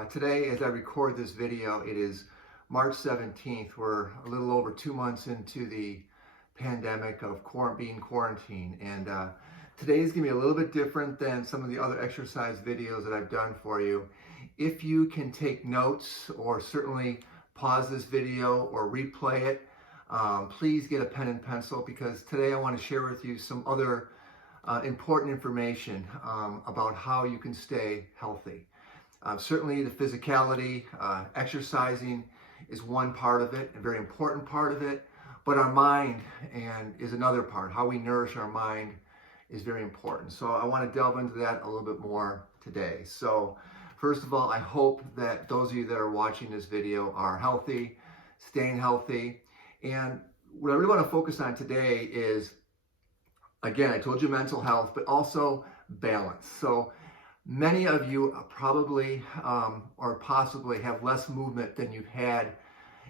Today, as I record this video, it is March 17th. We're a little over 2 months into the pandemic of being quarantined. And today is going to be a little bit different than some of the other exercise videos that I've done for you. If you can take notes or certainly pause this video or replay it, please get a pen and pencil, because today I want to share with you some other important information about how you can stay healthy. Certainly the physicality, exercising is one part of it, a very important part of it, but our mind is another part. How we nourish our mind is very important. So I want to delve into that a little bit more today. So first of all, I hope that those of you that are watching this video are healthy, staying healthy. And what I really want to focus on today is, again, I told you mental health, but also balance. So many of you probably or possibly have less movement than you've had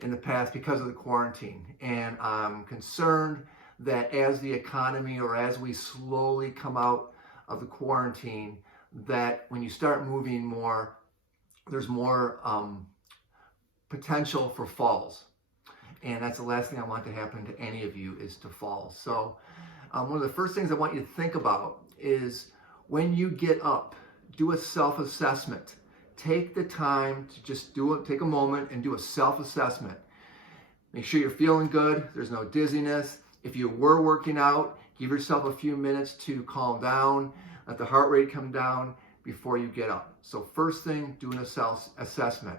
in the past because of the quarantine. And I'm concerned that as the economy, or as we slowly come out of the quarantine, that when you start moving more, there's more potential for falls. And that's the last thing I want to happen to any of you, is to fall. So one of the first things I want you to think about is, when you get up, do a self-assessment. Take the time to just take a moment and do a self-assessment. Make sure you're feeling good. There's no dizziness. If you were working out, give yourself a few minutes to calm down, let the heart rate come down before you get up. So first thing, doing a self-assessment.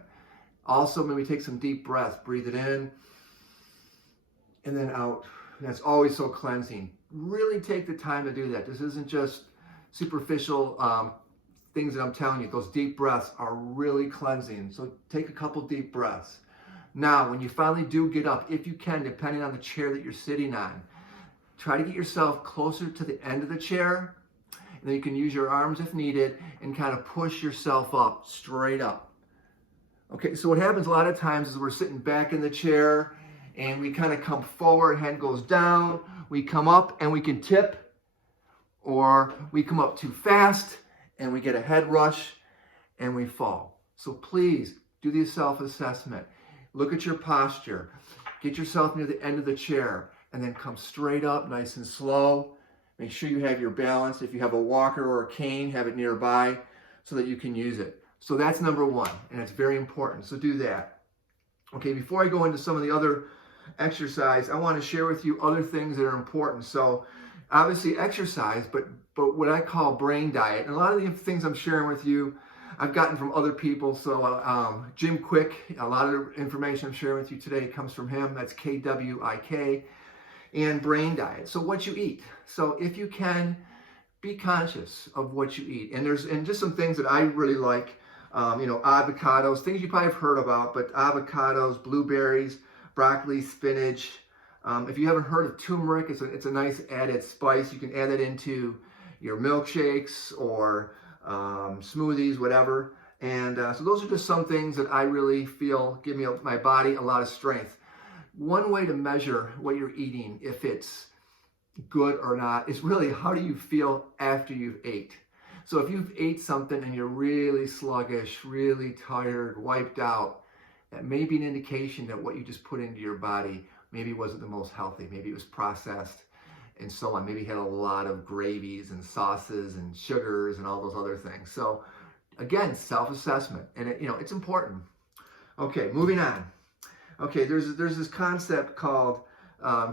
Also, maybe take some deep breaths. Breathe it in and then out. That's always so cleansing. Really take the time to do that. This isn't just superficial things that I'm telling you. Those deep breaths are really cleansing. So take a couple deep breaths. Now, when you finally do get up, if you can, depending on the chair that you're sitting on, try to get yourself closer to the end of the chair. And then you can use your arms if needed and kind of push yourself up, straight up. Okay, so what happens a lot of times is we're sitting back in the chair and we kind of come forward, head goes down, we come up and we can tip, or we come up too fast and we get a head rush and we fall. So please do the self-assessment. Look at your posture. Get yourself near the end of the chair and then come straight up, nice and slow. Make sure you have your balance. If you have a walker or a cane, have it nearby so that you can use it. So that's number one, and it's very important. So do that. Okay, before I go into some of the other exercise, I want to share with you other things that are important. So obviously exercise, but what I call brain diet. And a lot of the things I'm sharing with you, I've gotten from other people. So Jim Quick, a lot of the information I'm sharing with you today comes from him. That's Kwik. And brain diet. So what you eat. So if you can, be conscious of what you eat. And just some things that I really like. Avocados, things you probably have heard about, but avocados, blueberries, broccoli, spinach. If you haven't heard of turmeric, it's a nice added spice. You can add it into your milkshakes or smoothies, whatever. And so those are just some things that I really feel give my body a lot of strength. One way to measure what you're eating, if it's good or not, is really, how do you feel after you've ate? So if you've ate something and you're really sluggish, really tired, wiped out, that may be an indication that what you just put into your body maybe wasn't the most healthy. Maybe it was processed and so on. Maybe it had a lot of gravies and sauces and sugars and all those other things. So again, self-assessment, and it's important. Okay, moving on. Okay, there's this concept called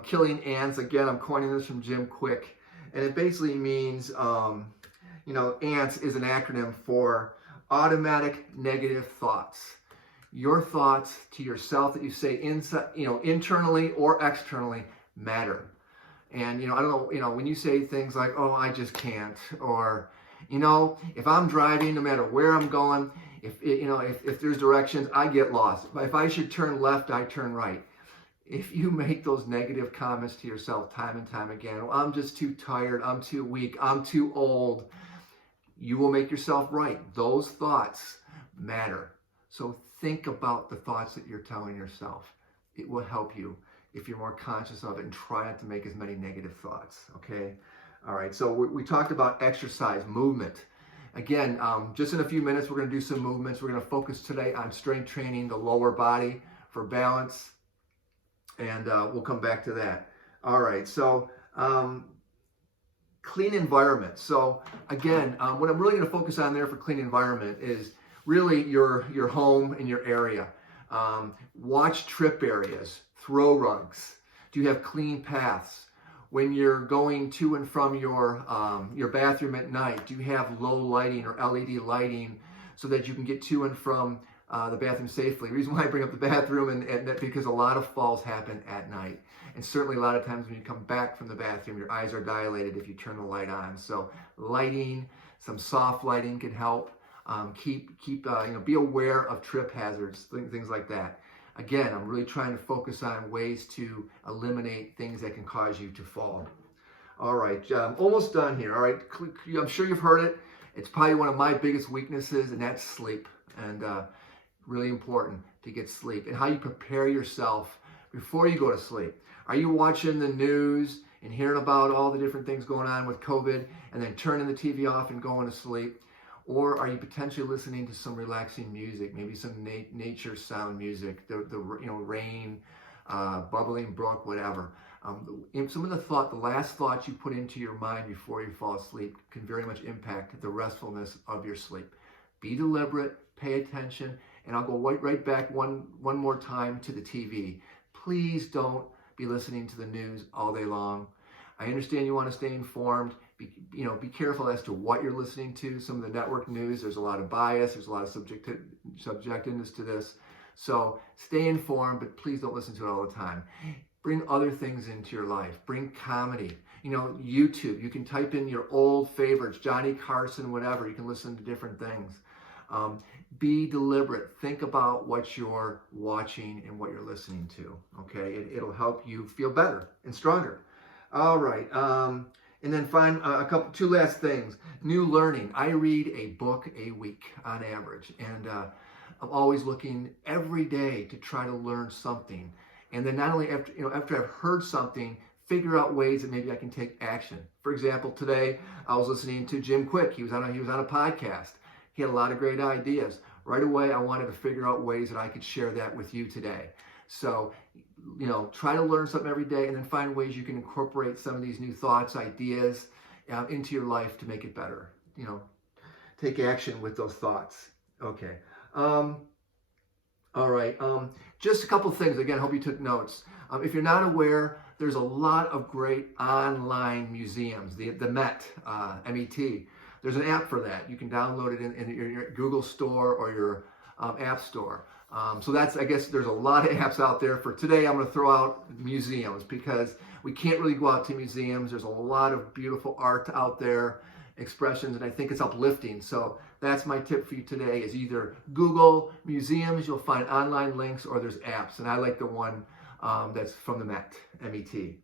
killing ants. Again, I'm coining this from Jim Quick, and it basically means, ANTS is an acronym for automatic negative thoughts. Your thoughts to yourself that you say inside, internally or externally, matter. And I don't know, when you say things like, "Oh, I just can't," or if I'm driving, no matter where I'm going, if there's directions, I get lost. If I should turn left, I turn right. If you make those negative comments to yourself time and time again, "Oh, I'm just too tired, I'm too weak, I'm too old," you will make yourself right. Those thoughts matter. So think about the thoughts that you're telling yourself. It will help you if you're more conscious of it, and try not to make as many negative thoughts, okay? All right, so we talked about exercise, movement. Again, just in a few minutes, we're going to do some movements. We're going to focus today on strength training, the lower body for balance, and we'll come back to that. All right, so clean environment. So again, what I'm really going to focus on there for clean environment is really your home and your area. Watch trip areas, throw rugs. Do you have clean paths? When you're going to and from your bathroom at night, do you have low lighting or LED lighting so that you can get to and from the bathroom safely? The reason why I bring up the bathroom and that because a lot of falls happen at night. And certainly a lot of times when you come back from the bathroom, your eyes are dilated if you turn the light on. So lighting, some soft lighting can help. Be aware of trip hazards, things like that. Again, I'm really trying to focus on ways to eliminate things that can cause you to fall. All right, almost done here. All right, I'm sure you've heard it. It's probably one of my biggest weaknesses, and that's sleep. And really important to get sleep and how you prepare yourself before you go to sleep. Are you watching the news and hearing about all the different things going on with COVID and then turning the TV off and going to sleep? Or are you potentially listening to some relaxing music, maybe some nature sound music, the rain, bubbling brook, whatever? Some of the last thoughts you put into your mind before you fall asleep can very much impact the restfulness of your sleep. Be deliberate, pay attention, and I'll go right back one more time to the TV. Please don't be listening to the news all day long. I understand you want to stay informed. Be careful as to what you're listening to. Some of the network news, there's a lot of bias, there's a lot of subjectiveness to this. So stay informed, but please don't listen to it all the time. Bring other things into your life. Bring comedy. YouTube, you can type in your old favorites, Johnny Carson, whatever. You can listen to different things. Be deliberate. Think about what you're watching and what you're listening to. Okay, it'll help you feel better and stronger. All right. And then find two last things. New learning. I read a book a week on average, and I'm always looking every day to try to learn something. And then not only after I've heard something, figure out ways that maybe I can take action. For example, today I was listening to Jim Quick. He was on a podcast. He had a lot of great ideas. Right away, I wanted to figure out ways that I could share that with you today. So, try to learn something every day and then find ways you can incorporate some of these new thoughts, ideas into your life to make it better. Take action with those thoughts. Okay. All right. Just a couple things. Again, I hope you took notes. If you're not aware, there's a lot of great online museums. The Met, MET. There's an app for that. You can download it in your Google Store or your App Store. So I guess there's a lot of apps out there. For today, I'm going to throw out museums because we can't really go out to museums. There's a lot of beautiful art out there, expressions, and I think it's uplifting. So that's my tip for you today is either Google museums, you'll find online links, or there's apps. And I like the one that's from the Met, M-E-T.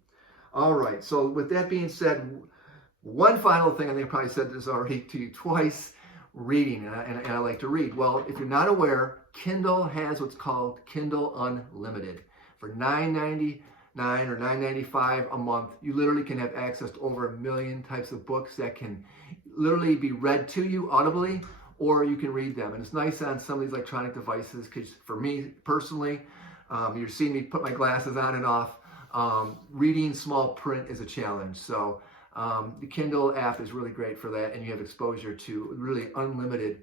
All right, so with that being said, one final thing, I think I probably said this already to you twice, reading, and I like to read. Well, if you're not aware, Kindle has what's called Kindle Unlimited. For $9.99 or $9.95 a month, you literally can have access to over 1 million types of books that can literally be read to you audibly, or you can read them. And it's nice on some of these electronic devices because for me personally, you're seeing me put my glasses on and off. Reading small print is a challenge. So the Kindle app is really great for that, and you have exposure to really unlimited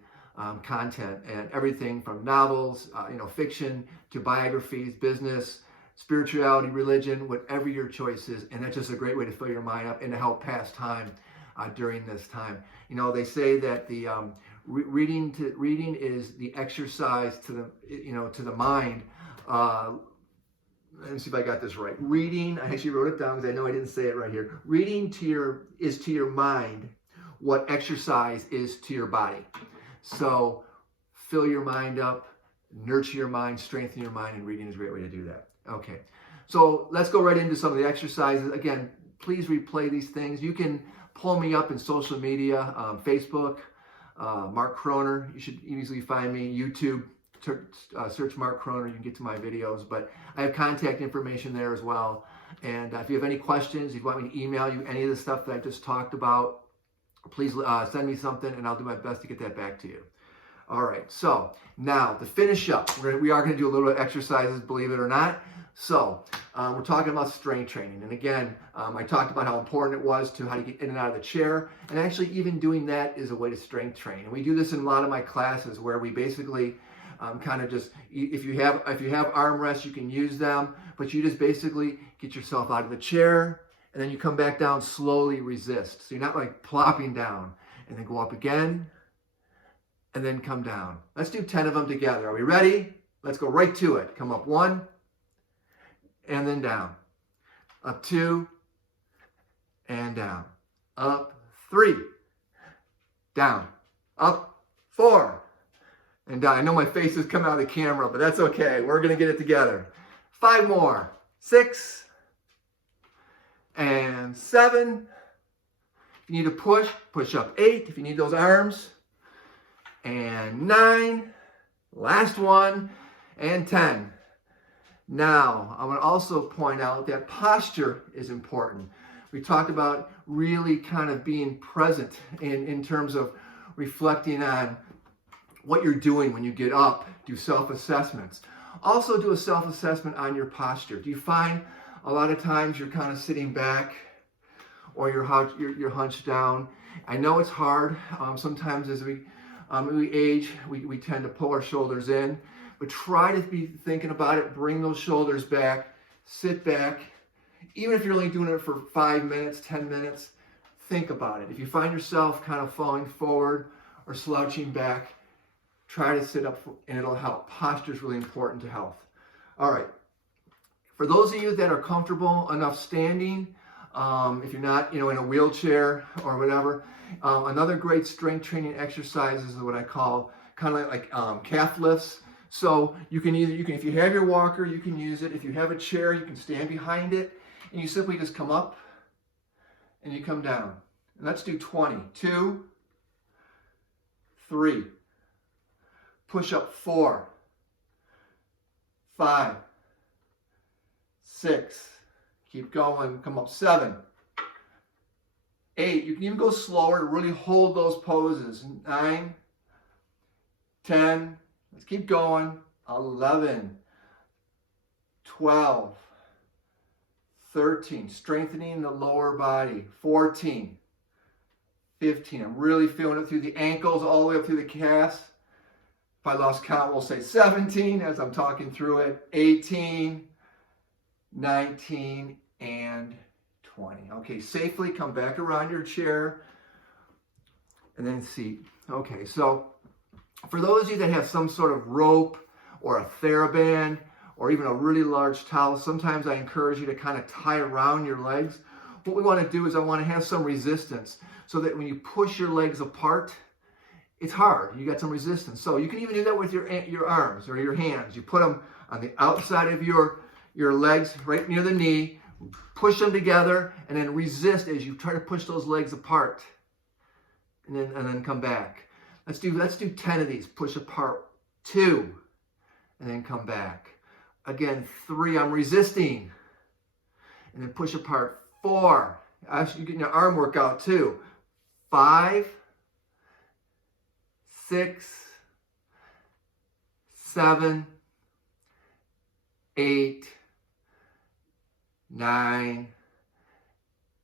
content and everything from novels, fiction, to biographies, business, spirituality, religion, whatever your choice is. And that's just a great way to fill your mind up and to help pass time during this time. They say that the reading is the exercise to the mind. Let me see if I got this right. Reading, I actually wrote it down because I know I didn't say it right here. Reading is to your mind what exercise is to your body. So fill your mind up, nurture your mind, strengthen your mind, and reading is a great way to do that. Okay, so let's go right into some of the exercises. Again, please replay these things. You can pull me up in social media, Facebook, Mark Kroner. You should easily find me. YouTube, search Mark Kroner. You can get to my videos, but I have contact information there as well. And if you have any questions, if you want me to email you any of the stuff that I just talked about, please send me something and I'll do my best to get that back to you. All right, so now to finish up, we are going to do a little exercises, believe it or not. So we're talking about strength training. And again, I talked about how important it was to how to get in and out of the chair. And actually even doing that is a way to strength train. And we do this in a lot of my classes where we basically kind of just, if you have armrests, you can use them, but you just basically get yourself out of the chair and then you come back down, slowly resist. So you're not like plopping down and then go up again and then come down. Let's do 10 of them together. Are we ready? Let's go right to it. Come up 1 and then down. Up 2 and down. Up 3, down. Up 4 and down. I know my face is coming out of the camera, but that's okay. We're going to get it together. 5 more. 6 and 7. If you need to push, push up 8. If you need those arms. And 9. Last one. And 10. Now, I want to also point out that posture is important. We talked about really kind of being present in terms of reflecting on what you're doing when you get up, do self-assessments. Also do a self-assessment on your posture. Do you find a lot of times you're kind of sitting back or you're hunched down? I know it's hard. Sometimes as we age, we tend to pull our shoulders in, but try to be thinking about it. Bring those shoulders back, sit back. Even if you're only doing it for 5 minutes, 10 minutes, think about it. If you find yourself kind of falling forward or slouching back, try to sit up and it'll help. Posture is really important to health. All right. For those of you that are comfortable enough standing, if you're not, in a wheelchair or whatever, another great strength training exercise is what I call kind of like calf lifts. So you can if you have your walker, you can use it. If you have a chair, you can stand behind it and you simply just come up and you come down. And let's do 20. 2, 3. Push up 4, 5, 6. Keep going. Come up 7, 8. You can even go slower to really hold those poses. 9, 10. Let's keep going. 11, 12, 13. Strengthening the lower body. 14, 15. I'm really feeling it through the ankles all the way up through the calves. If I lost count, we'll say 17 as I'm talking through it. 18, 19, and 20. Okay, safely come back around your chair and then seat. Okay, so for those of you that have some sort of rope or a TheraBand or even a really large towel, sometimes I encourage you to kind of tie around your legs. What we want to do is I want to have some resistance so that when you push your legs apart, it's hard. You got some resistance. So you can even do that with your arms or your hands. You put them on the outside of your legs, right near the knee, push them together, and then resist as you try to push those legs apart. And then come back. Let's do 10 of these. Push apart. 2, and then come back. Again, 3, I'm resisting. And then push apart. 4. Actually, you're getting your arm workout too. 5, 6, 7, 8, 9,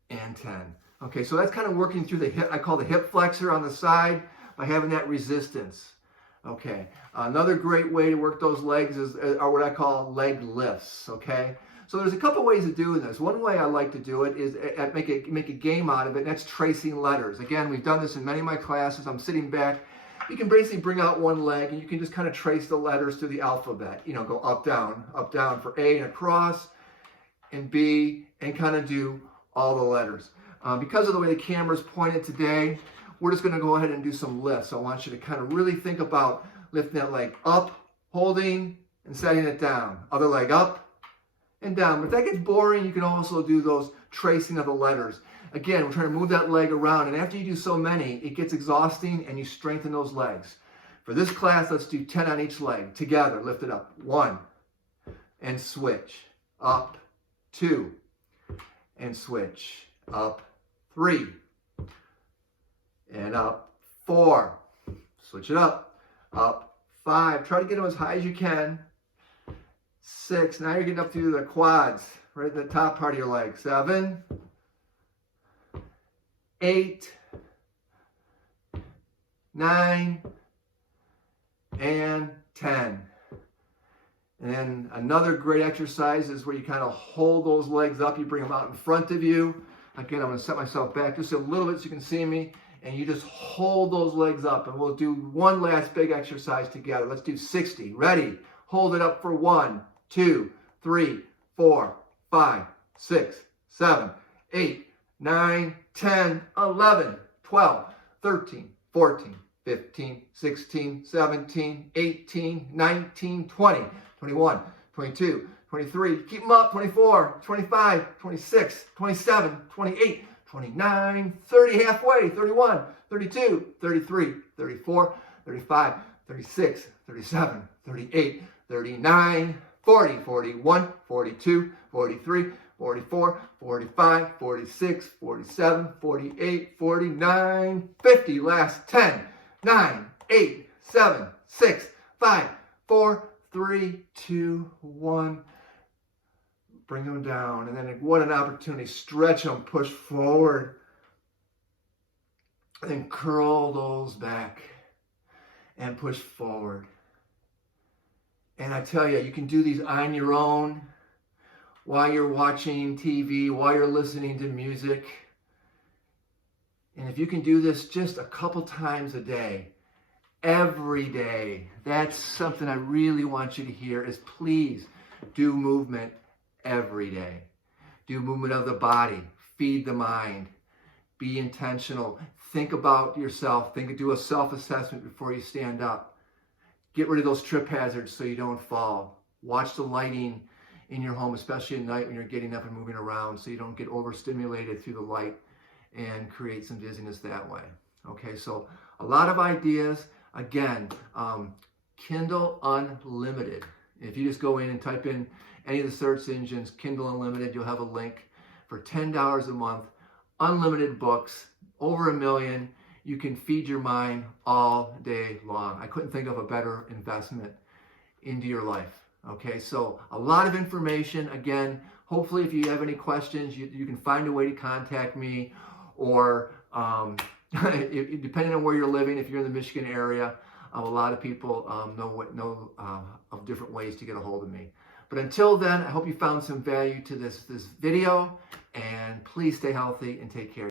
and 10. Okay, so that's kind of working through the hip. I call the hip flexor on the side by having that resistance. Okay, another great way to work those legs are what I call leg lifts. Okay, so there's a couple ways of doing this. One way I like to do it is make a game out of it, and that's tracing letters. Again, we've done this in many of my classes. I'm sitting back. You can basically bring out one leg and you can just kind of trace the letters through the alphabet. Go up, down for A and across, and B, and kind of do all the letters. Because of the way the camera's pointed today, we're just going to go ahead and do some lifts. So I want you to kind of really think about lifting that leg up, holding, and setting it down. Other leg up and down. But if that gets boring, you can also do those tracing of the letters. Again, we're trying to move that leg around, and after you do so many, it gets exhausting and you strengthen those legs. For this class, let's do 10 on each leg. Together, lift it up. 1, and switch. Up. 2, and switch. Up. 3, and up, 4. Switch it up, 5. Try to get them as high as you can. 6. Now you're getting up through the quads, right at the top part of your leg. 7, 8, 9, and 10. And then another great exercise is where you kind of hold those legs up. You bring them out in front of you. Again, I'm going to set myself back just a little bit so you can see me. And you just hold those legs up. And we'll do one last big exercise together. Let's do 60. Ready? Hold it up for 1, 2, 3, 4, 5, 6, 7, 8, 9, 10, 11, 12, 13, 14, 15, 16, 17, 18, 19, 20, 21, 22, 23, keep them up, 24, 25, 26, 27, 28, 29, 30, halfway, 31, 32, 33, 34, 35, 36, 37, 38, 39, 40, 41, 42, 43, 44, 45, 46, 47, 48, 49, 50. Last 10, 9, 8, 7, 6, 5, 4, 3, 2, 1. Bring them down. And then what an opportunity. Stretch them, push forward. And then curl those back and push forward. And I tell you, you can do these on your own while you're watching TV, while you're listening to music. And if you can do this just a couple times a day, every day, that's something I really want you to hear is please do movement every day. Do movement of the body, feed the mind, be intentional, think about yourself, do a self-assessment before you stand up. Get rid of those trip hazards so you don't fall. Watch the lighting in your home, especially at night when you're getting up and moving around so you don't get overstimulated through the light and create some dizziness that way. Okay, so a lot of ideas. Again, Kindle Unlimited. If you just go in and type in any of the search engines, Kindle Unlimited, you'll have a link for $10 a month, unlimited books, over 1 million. You can feed your mind all day long. I couldn't think of a better investment into your life. Okay, so a lot of information. Again, hopefully if you have any questions, you can find a way to contact me, or depending on where you're living, if you're in the Michigan area, a lot of people know of different ways to get a hold of me. But until then, I hope you found some value to this video, and please stay healthy and take care.